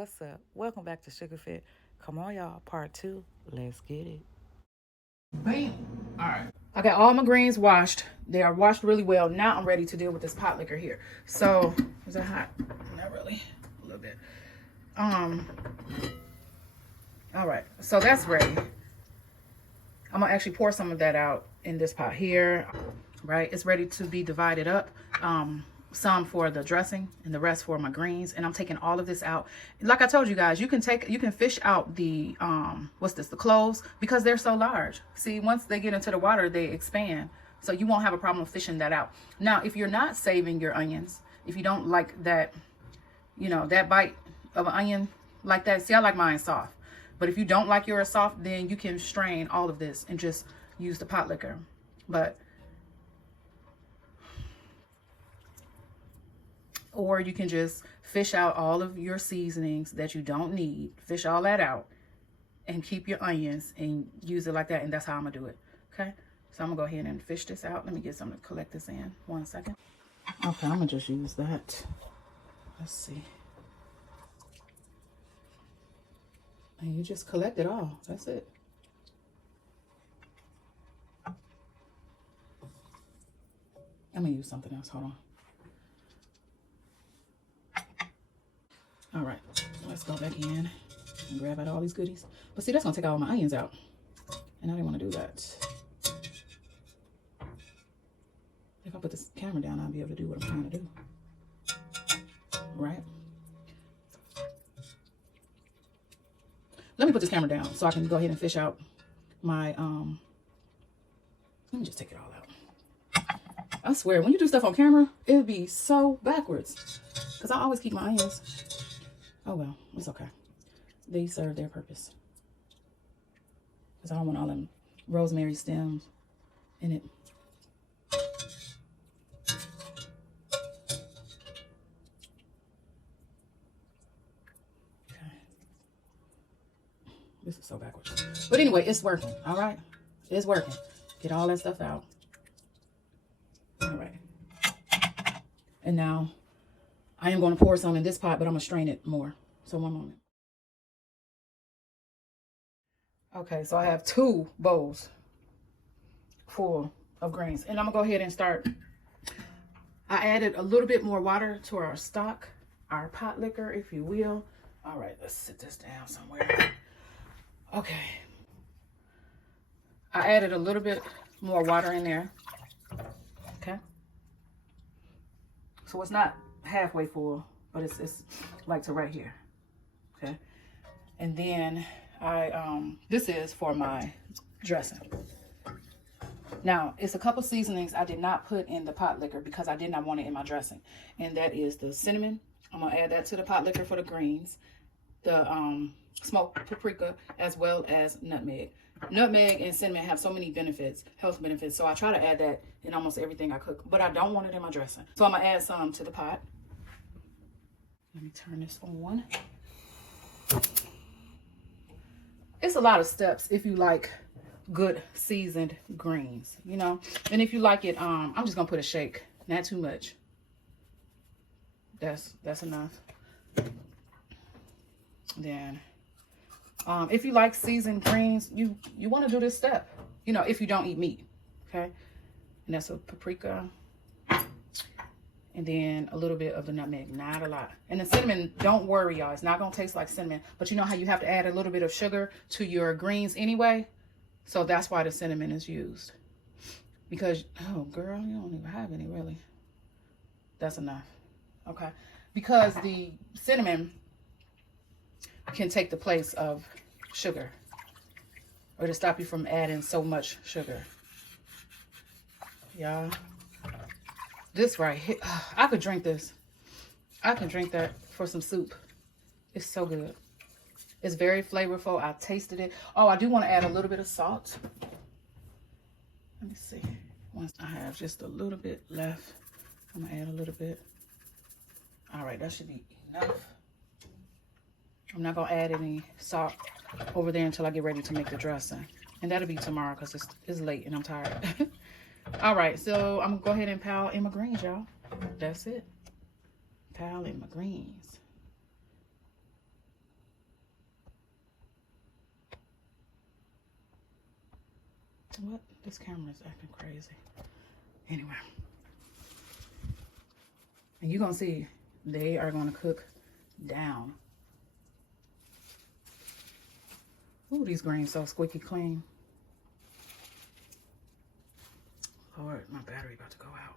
What's up? Welcome back to Sugar Fit. Come on, y'all. Part 2. Let's get it. Bam. All right. I got all my greens washed. They are washed really well. Now I'm ready to deal with this pot liquor here. So, is it hot? Not really. A little bit. All right. So that's ready. I'm gonna actually pour some of that out in this pot here. Right. It's ready to be divided up. Some for the dressing and the rest for my greens, and I'm taking all of this out. Like I told you guys, you can fish out the the cloves, because they're so large. See, once they get into the water, they expand, so you won't have a problem fishing that out. Now, if you're not saving your onions, if you don't like that, that bite of an onion like that, see, I like mine soft, but if you don't like yours soft, then you can strain all of this and just use the pot liquor. Or you can just fish out all of your seasonings that you don't need. Fish all that out and keep your onions and use it like that. And that's how I'm going to do it. Okay. So I'm going to go ahead and fish this out. Let me get something to collect this in. 1 second. Okay. I'm going to just use that. Let's see. And you just collect it all. That's it. I'm going to use something else. Hold on. All right, let's go back in and grab out all these goodies. But see, that's gonna take all my onions out, and I didn't want to do that. If I put this camera down, I'll be able to do what I'm trying to do. Right? Let me put this camera down so I can go ahead and fish out my, let me just take it all out. I swear, when you do stuff on camera, it'll be so backwards, because I always keep my onions. Oh, well, it's okay. They serve their purpose. Because I don't want all them rosemary stems in it. Okay. This is so backwards. But anyway, it's working, all right? It's working. Get all that stuff out. All right. And now, I am going to pour some in this pot, but I'm going to strain it more. So 1 moment. Okay, so I have 2 bowls full of greens. And I'm going to go ahead and start. I added a little bit more water to our stock, our pot liquor, if you will. All right, let's sit this down somewhere. Okay. I added a little bit more water in there. Okay. So it's not halfway full, but it's like to right here. Okay. And then this is for my dressing. Now, it's a couple seasonings I did not put in the pot liquor because I did not want it in my dressing, and that is the cinnamon. I'm gonna add that to the pot liquor for the greens, the smoked paprika, as well as nutmeg. Nutmeg and cinnamon have so many benefits, health benefits, so I try to add that in almost everything I cook, but I don't want it in my dressing. So I'm gonna add some to the pot. Let me turn this on. It's a lot of steps if you like good seasoned greens, and if you like it, I'm just gonna put a shake, not too much. That's enough. Then if you like seasoned greens, you want to do this step, if you don't eat meat. Okay. And that's a paprika, and then a little bit of the nutmeg, not a lot. And the cinnamon, don't worry, y'all, it's not gonna taste like cinnamon, but you know how you have to add a little bit of sugar to your greens anyway, so that's why the cinnamon is used. Because, oh girl, you don't even have any really. That's enough. Okay. Because the cinnamon can take the place of sugar, or to stop you from adding so much sugar. Y'all, this right here, I could drink this. I can drink that for some soup. It's so good. It's very flavorful. I tasted it. Oh, I do want to add a little bit of salt. Let me see. Once I have just a little bit left, I'm gonna add a little bit. All right, that should be enough. I'm not gonna add any salt over there until I get ready to make the dressing, and that'll be tomorrow because it's late and I'm tired. All right, so I'm gonna go ahead and pile in my greens, y'all. That's it. Pile in my greens. What? This camera is acting crazy. Anyway. And you're going to see they are going to cook down. Ooh, these greens so squeaky clean. Lord, my battery about to go out.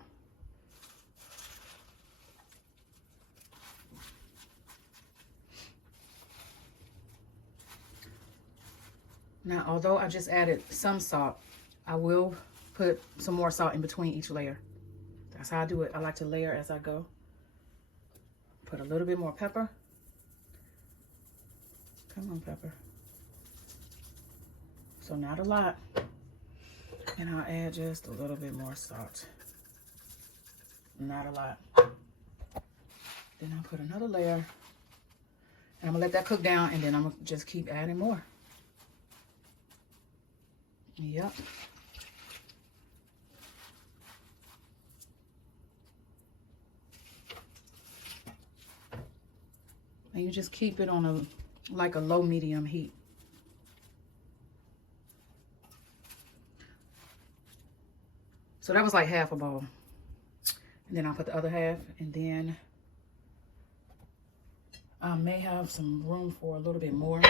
Now, although I just added some salt, I will put some more salt in between each layer. That's how I do it. I like to layer as I go. Put a little bit more pepper. Come on, pepper. So not a lot. And I'll add just a little bit more salt. Not a lot. Then I'll put another layer. And I'm gonna let that cook down, and then I'm gonna just keep adding more. Yep. And you just keep it on like a low medium heat. So that was like half a bowl. And then I'll put the other half, and then I may have some room for a little bit more.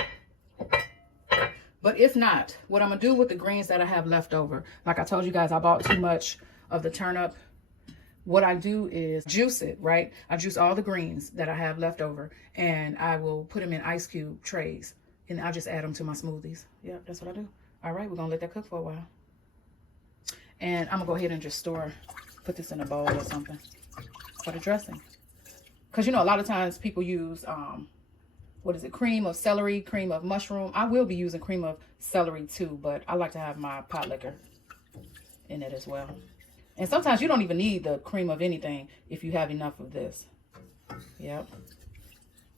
But if not, what I'm gonna do with the greens that I have left over, like I told you guys, I bought too much of the turnip. What I do is juice it, right? I juice all the greens that I have left over, and I will put them in ice cube trays, and I just add them to my smoothies. Yeah, that's what I do. All right, we're gonna let that cook for a while. And I'm gonna go ahead and just put this in a bowl or something for the dressing. Cause you know, a lot of times people use, what is it? Cream of celery, cream of mushroom. I will be using cream of celery too, but I like to have my pot liquor in it as well. And sometimes you don't even need the cream of anything if you have enough of this. Yep.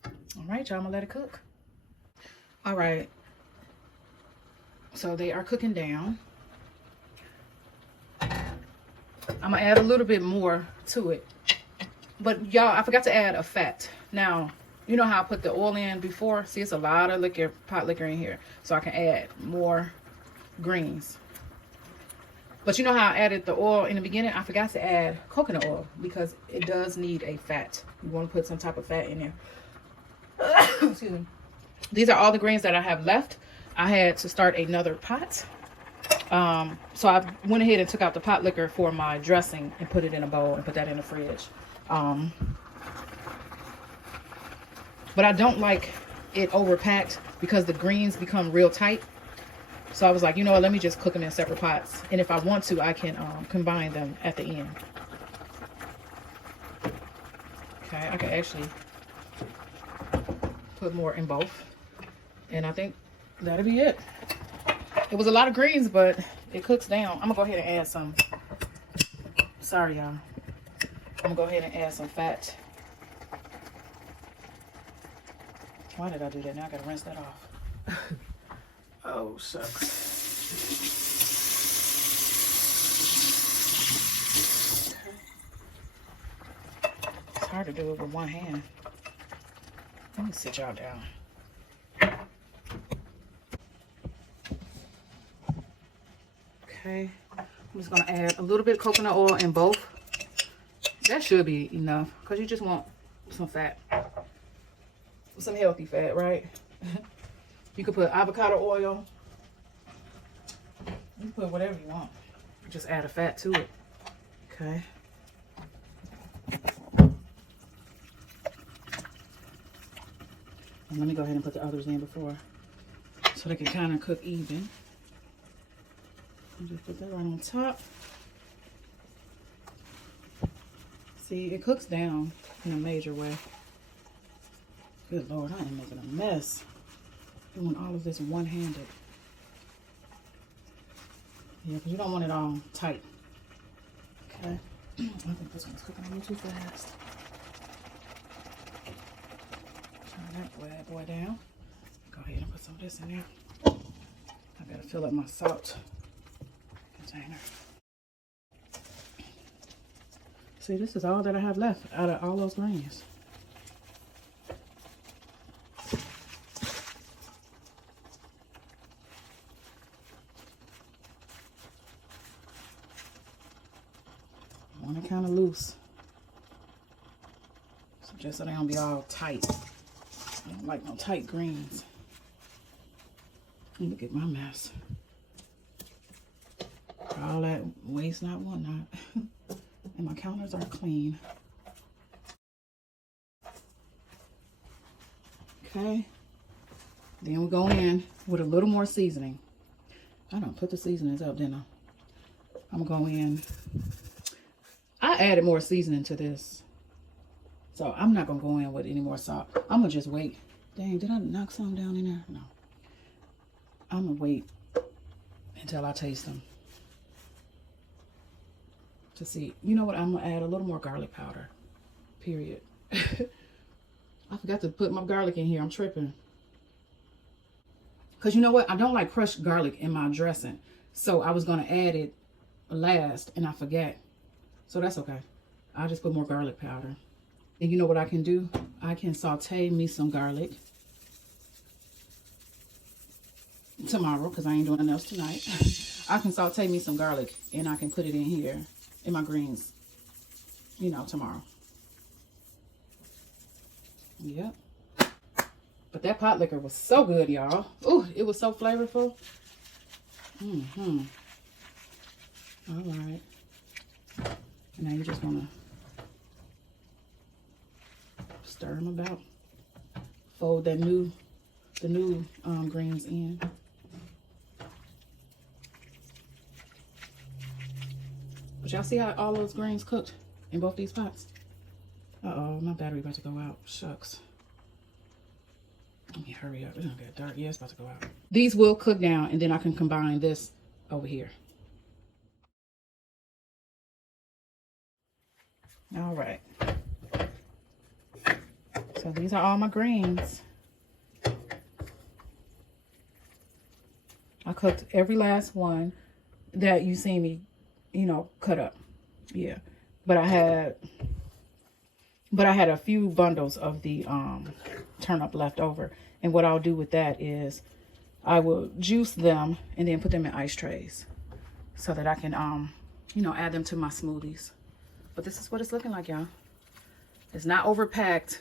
All right, y'all, I'm gonna let it cook. All right. So they are cooking down. I'm gonna add a little bit more to it. But y'all, I forgot to add a fat. Now, you know how I put the oil in before? See, it's a lot of liquor, pot liquor in here. So I can add more greens. But you know how I added the oil in the beginning? I forgot to add coconut oil because it does need a fat. You want to put some type of fat in there. Excuse me. These are all the greens that I have left. I had to start another pot. So I went ahead and took out the pot liquor for my dressing and put it in a bowl and put that in the fridge. But I don't like it overpacked because the greens become real tight. So I was like, you know what, let me just cook them in separate pots. And if I want to, I can combine them at the end. Okay, I can actually put more in both. And I think that'll be it. It was a lot of greens, but it cooks down. I'm gonna go ahead and add some. Sorry, y'all. I'm gonna go ahead and add some fat. Why did I do that? Now I gotta rinse that off. Oh, shucks. It's hard to do it with one hand. Let me sit y'all down. Okay, I'm just gonna add a little bit of coconut oil in both. That should be enough because you just want some fat. Some healthy fat, right? You could put avocado oil. You can put whatever you want. Just add a fat to it. Okay. And let me go ahead and put the others in before, so they can kind of cook even. And just put that right on top. See, it cooks down in a major way. Good Lord, I am making a mess. Doing all of this one-handed. Yeah, because you don't want it all tight. Okay. I think this one's cooking a little too fast. Turn that bad boy down. Go ahead and put some of this in there. I gotta fill up my salt container. See, this is all that I have left out of all those greens. loose. So just so they don't be all tight. I don't like no tight greens. Let me get my mess. All that waste not, want not. And my counters are clean. Okay. Then we go in with a little more seasoning. I don't put the seasonings up, didn't I? I'm gonna go in. I added more seasoning to this, so I'm not gonna go in with any more salt. I'm gonna just wait. Dang, did I knock some down in there? No. I'm gonna wait until I taste them to see. You know what? I'm gonna add a little more garlic powder. Period. I forgot to put my garlic in here. I'm tripping. Because you know what? I don't like crushed garlic in my dressing. So I was going to add it last and I forgot. So that's okay. I'll just put more garlic powder. And you know what I can do? I can saute me some garlic tomorrow because I ain't doing nothing else tonight. I can saute me some garlic and I can put it in here in my greens, you know, tomorrow. Yep. But that pot liquor was so good, y'all. Ooh, it was so flavorful. Mm-hmm. All right. And now you just want to stir them about. Fold that the new greens in. But y'all see how all those greens cooked in both these pots? Uh-oh, my battery about to go out. Shucks. Let me hurry up. It's gonna get dark. Yeah, it's about to go out. These will cook down and then I can combine this over here. All right. So these are all my greens. I cooked every last one that you see me, you know, cut up. Yeah. But I had a few bundles of the turnip left over. And what I'll do with that is I will juice them and then put them in ice trays so that I can, you know, add them to my smoothies. But this is what it's looking like, y'all. It's not overpacked.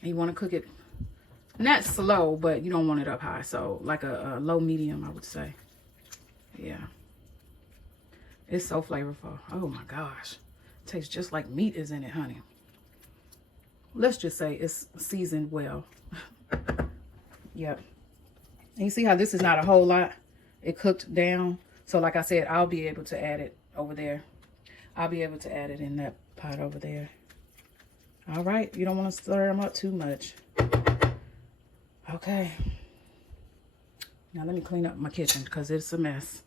And you want to cook it not slow, but you don't want it up high. So like a low medium, I would say. Yeah. It's so flavorful. Oh my gosh. It tastes just like meat is in it, honey. Let's just say it's seasoned well. Yep. And you see how this is not a whole lot? It cooked down. So like I said, I'll be able to add it over there. I'll be able to add it in that pot over there. All right. You don't want to stir them up too much. Okay. Now let me clean up my kitchen because it's a mess.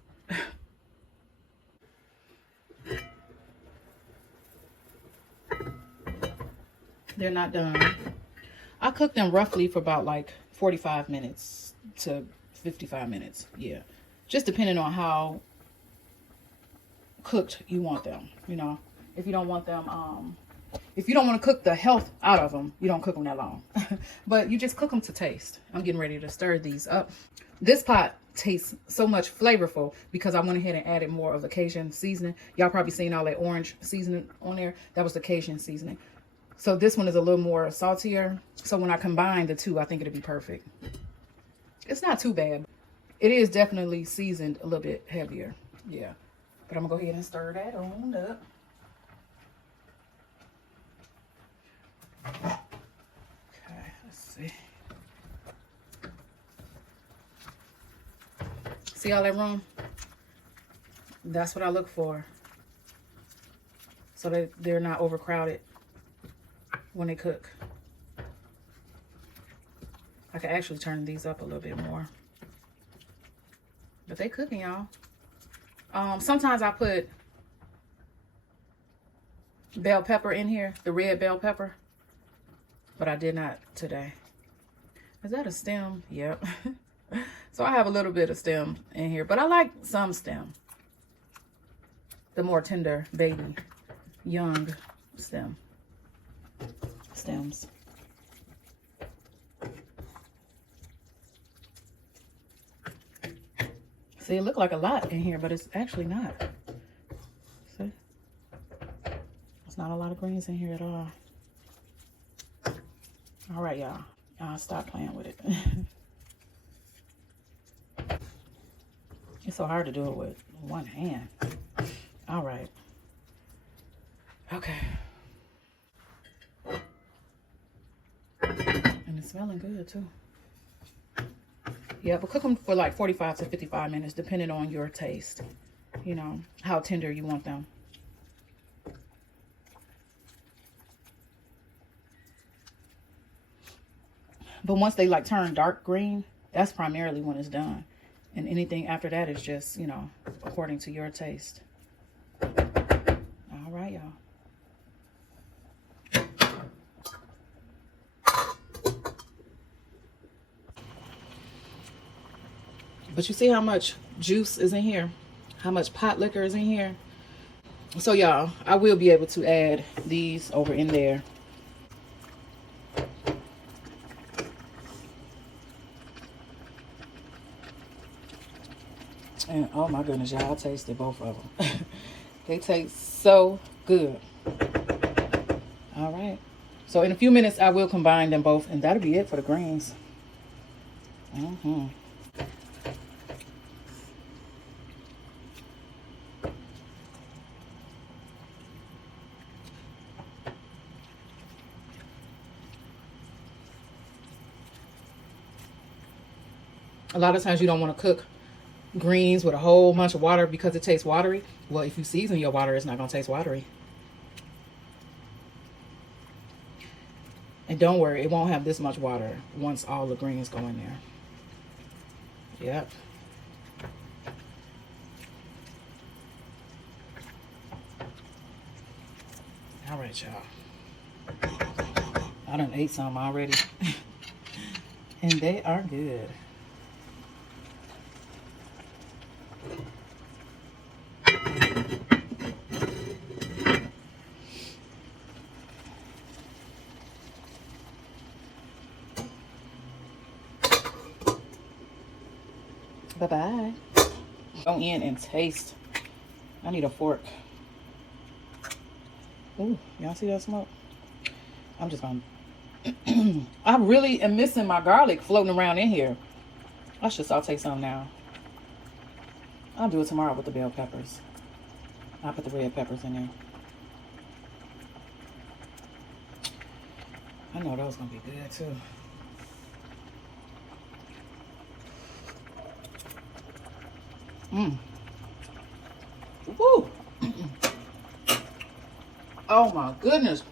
They're not done. I cooked them roughly for about like 45 minutes to 55 minutes. Yeah. Just depending on how cooked you want them. You know, if you don't want them, if you don't want to cook the health out of them, you don't cook them that long. But you just cook them to taste. I'm getting ready to stir these up. This pot tastes so much flavorful because I went ahead and added more of the Cajun seasoning. Y'all probably seen all that orange seasoning on there. That was the Cajun seasoning. So this one is a little more saltier. So when I combine the two, I think it'll be perfect. It's not too bad. It is definitely seasoned a little bit heavier. Yeah. But I'm going to go ahead and stir that on up. Okay, let's see. See all that room? That's what I look for. So that they're not overcrowded when they cook. I can actually turn these up a little bit more. But they cooking, y'all. Sometimes I put bell pepper in here, the red bell pepper. But I did not today. Is that a stem? Yep. So I have a little bit of stem in here, but I like some stem. The more tender baby, young stems. See, it looked like a lot in here, but it's actually not. not a lot of greens in here at all. All right, y'all. Y'all stop playing with it. It's so hard to do it with one hand. All right. Okay. And it's smelling good too. Yeah, but cook them for like 45 to 55 minutes, depending on your taste. You know, how tender you want them. But once they like turn dark green, that's primarily when it's done. And anything after that is just, you know, according to your taste. All right, y'all. But you see how much juice is in here? How much pot liquor is in here? So y'all, I will be able to add these over in there. And oh my goodness, y'all, I tasted both of them. They taste so good. All right. So in a few minutes, I will combine them both, and that'll be it for the greens. A lot of times you don't want to cook greens with a whole bunch of water because it tastes watery. Well, if you season your water, it's not going to taste watery. And don't worry, it won't have this much water once all the greens go in there. Yep. All right, y'all. I done ate some already. And they are good. Bye-bye. Go in and taste. I need a fork. Ooh, y'all see that smoke? I'm just gonna... I really am missing my garlic floating around in here. I should saute some now. I'll do it tomorrow with the bell peppers. I'll put the red peppers in there. I know those gonna be good too. Woo! Oh my goodness.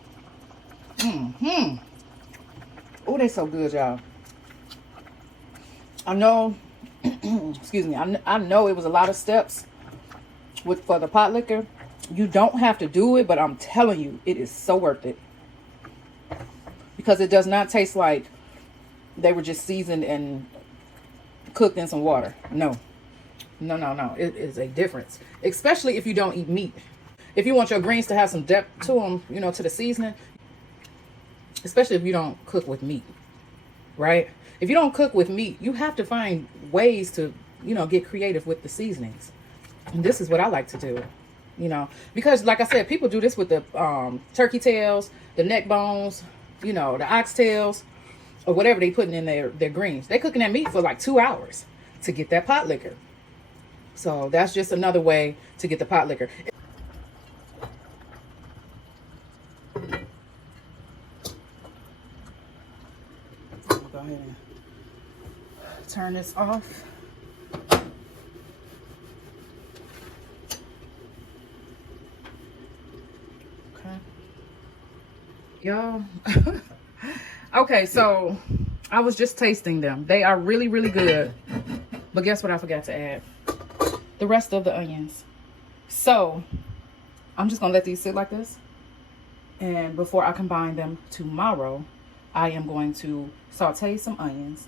Oh, they're so good, y'all. I know, excuse me, I know it was a lot of steps for the pot liquor. You don't have to do it, but I'm telling you, it is so worth it. Because it does not taste like they were just seasoned and cooked in some water. No. No. It is a difference. Especially if you don't eat meat. If you want your greens to have some depth to them, you know, to the seasoning. Especially if you don't cook with meat. Right? If you don't cook with meat, you have to find ways to, you know, get creative with the seasonings. And this is what I like to do. You know, because like I said, people do this with the turkey tails, the neck bones, you know, the oxtails, or whatever they putting in their greens. They cooking that meat for like 2 hours to get that pot liquor. So that's just another way to get the pot liquor. Go ahead and turn this off. Okay. Y'all. Okay, so I was just tasting them. They are really, really good. But guess what I forgot to add? The rest of the onions. So I'm just gonna let these sit like this, and before I combine them tomorrow, I am going to saute some onions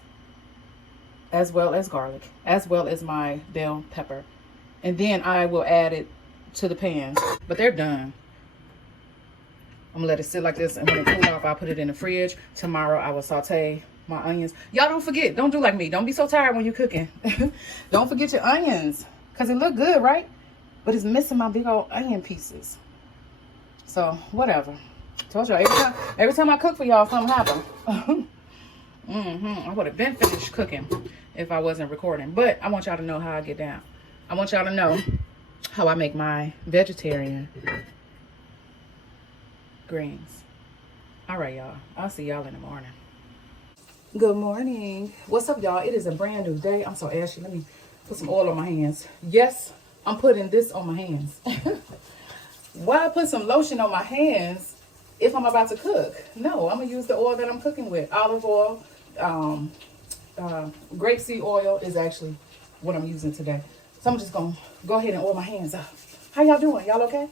as well as garlic, as well as my bell pepper, and then I will add it to the pan. But they're done. I'm gonna let it sit like this, and when it cools off, I'll put it in the fridge. Tomorrow I will saute my onions. Y'all don't forget, don't do like me, don't be so tired when you're cooking. Don't forget your onions. Because it look good, right? But it's missing my big old onion pieces. So whatever. Told y'all every time I cook for y'all, something happens. I would have been finished cooking if I wasn't recording. But I want y'all to know how I get down. I want y'all to know how I make my vegetarian greens. All right, y'all. I'll see y'all in the morning. Good morning. What's up, y'all? It is a brand new day. I'm so ashy. Let me put some oil on my hands. Yes, I'm putting this on my hands. Why put some lotion on my hands if I'm about to cook? No, I'm going to use the oil that I'm cooking with. Olive oil, grapeseed oil is actually what I'm using today. So I'm just going to go ahead and oil my hands up. How y'all doing? Y'all okay?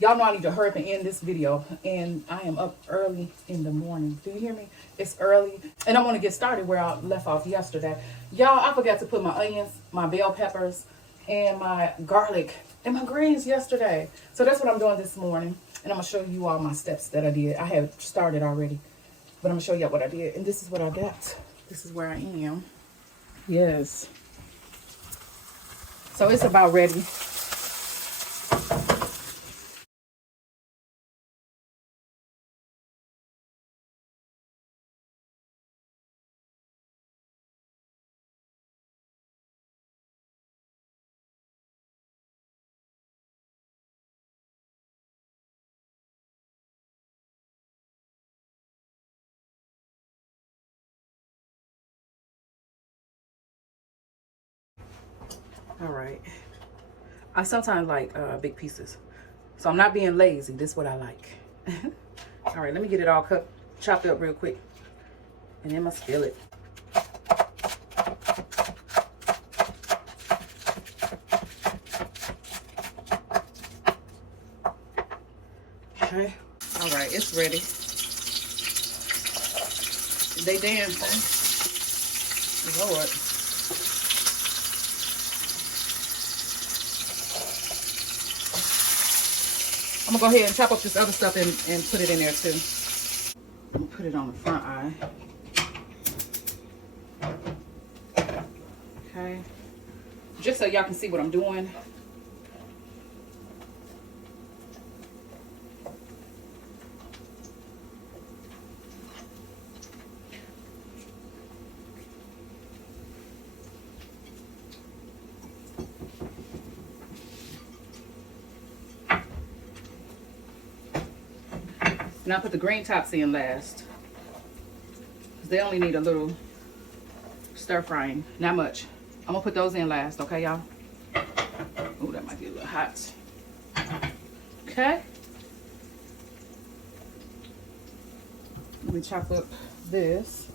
Y'all know I need to hurry up and end this video. And I am up early in the morning. Do you hear me? It's early. And I want to get started where I left off yesterday. Y'all, I forgot to put my onions, my bell peppers, and my garlic and my greens yesterday. So that's what I'm doing this morning. And I'm going to show you all my steps that I did. I have started already. But I'm going to show you what I did. And this is what I got. This is where I am. Yes. So it's about ready. All right. I sometimes like big pieces. So I'm not being lazy. This is what I like. All right, let me get it all chopped up real quick. And in my skillet. Okay. All right, it's ready. They dancing. Lord. I'm gonna go ahead and chop up this other stuff and put it in there too. I'm gonna put it on the front eye. Okay. Just so y'all can see what I'm doing. And I'll put the green tops in last. Because they only need a little stir frying. Not much. I'm going to put those in last. Okay, y'all? Oh, that might be a little hot. Okay. Let me chop up this.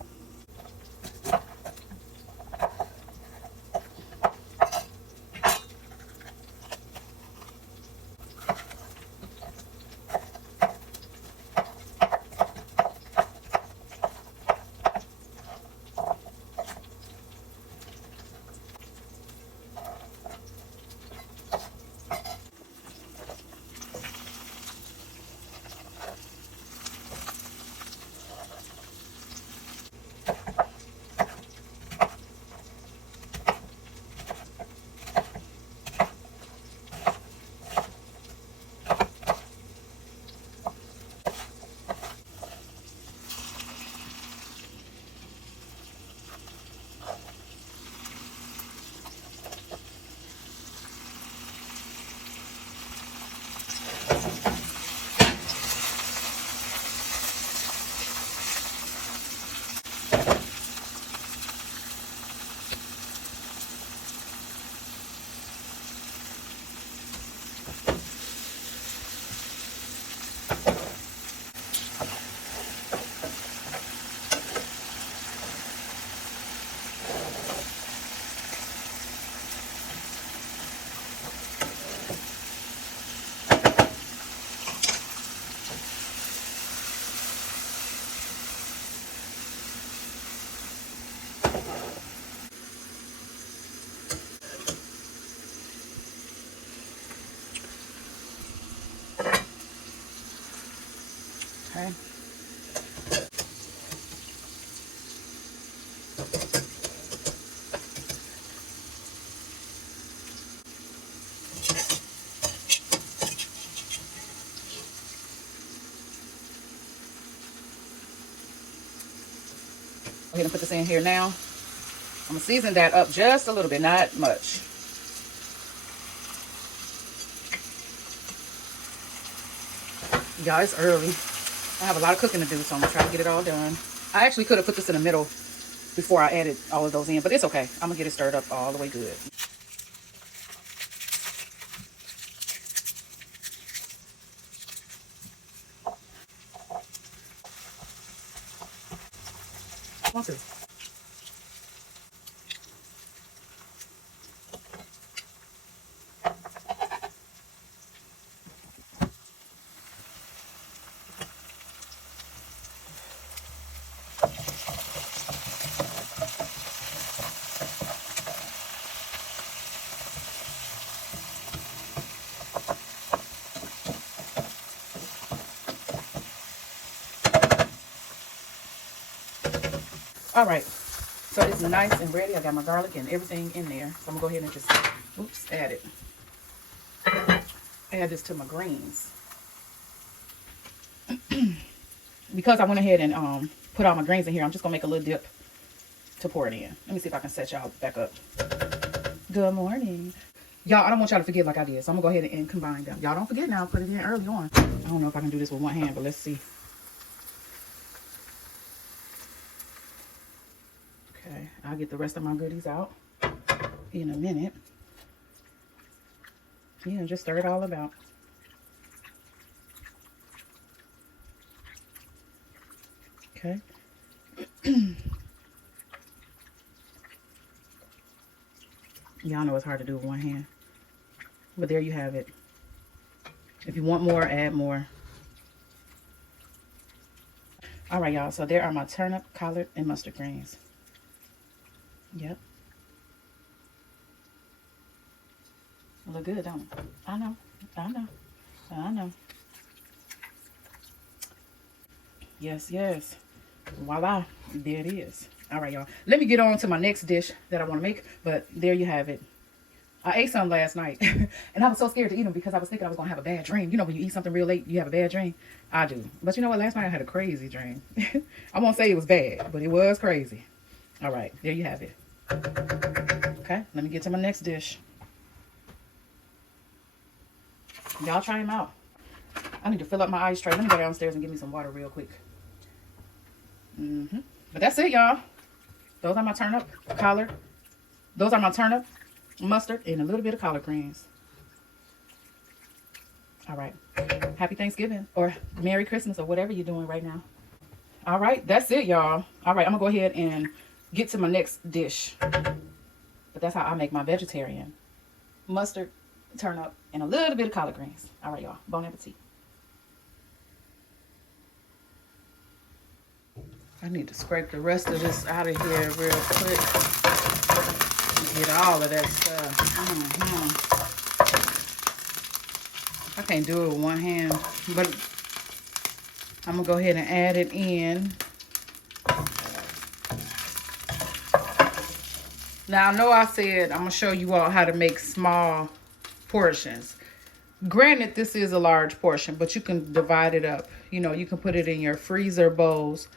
Okay. Go ahead and put this in here now. I'm gonna season that up just a little bit, not much. Y'all, it's early. I have a lot of cooking to do, so I'm gonna try to get it all done. I actually could have put this in the middle before I added all of those in, but it's okay. I'm gonna get it stirred up all the way good. Want to. All right, so it's nice and ready. I got my garlic and everything in there. So I'm gonna go ahead and just, oops, add it. Add this to my greens. Because I went ahead and put all my greens in here, I'm just gonna make a little dip to pour it in. Let me see if I can set y'all back up. Good morning. Y'all, I don't want y'all to forget like I did, so I'm gonna go ahead and combine them. Y'all don't forget now, put it in early on. I don't know if I can do this with one hand, but let's see. Okay, I'll get the rest of my goodies out in a minute. Yeah, just stir it all about. Okay. Y'all know it's hard to do with one hand. But there you have it. If you want more, add more. All right, y'all. So there are my turnip, collard, and mustard greens. Yep. Look good, don't it? I know. I know. I know. Yes, yes. Voila. There it is. All right, y'all. Let me get on to my next dish that I want to make. But there you have it. I ate some last night. And I was so scared to eat them because I was thinking I was going to have a bad dream. You know, when you eat something real late, you have a bad dream. I do. But you know what? Last night I had a crazy dream. I won't say it was bad, but it was crazy. All right. There you have it. Okay. Let me get to my next dish. Y'all try them out. I need to fill up my ice tray. Let me go downstairs and get me some water real quick. But that's it, y'all. Those are my turnip, collard. Those are my turnip, mustard, and a little bit of collard greens. All right. Happy Thanksgiving or Merry Christmas or whatever you're doing right now. All right. That's it, y'all. All right. I'm going to go ahead and get to my next dish. But that's how I make my vegetarian. Mustard, turnip, and a little bit of collard greens. All right, y'all. Bon appetit. I need to scrape the rest of this out of here real quick. Get all of that stuff. I can't do it with one hand, but I'm going to go ahead and add it in. Now, I know I said I'm going to show you all how to make small portions. Granted, this is a large portion, but you can divide it up. You know, you can put it in your freezer bowls.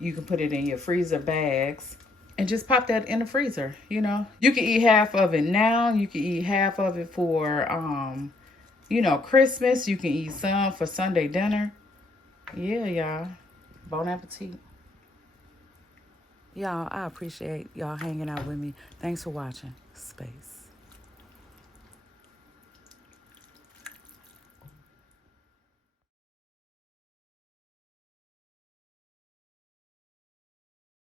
You can put it in your freezer bags and just pop that in the freezer. You know, you can eat half of it now. You can eat half of it for, you know, Christmas. You can eat some for Sunday dinner. Yeah, y'all. Bon appetit. Y'all, I appreciate y'all hanging out with me. Thanks for watching. Space.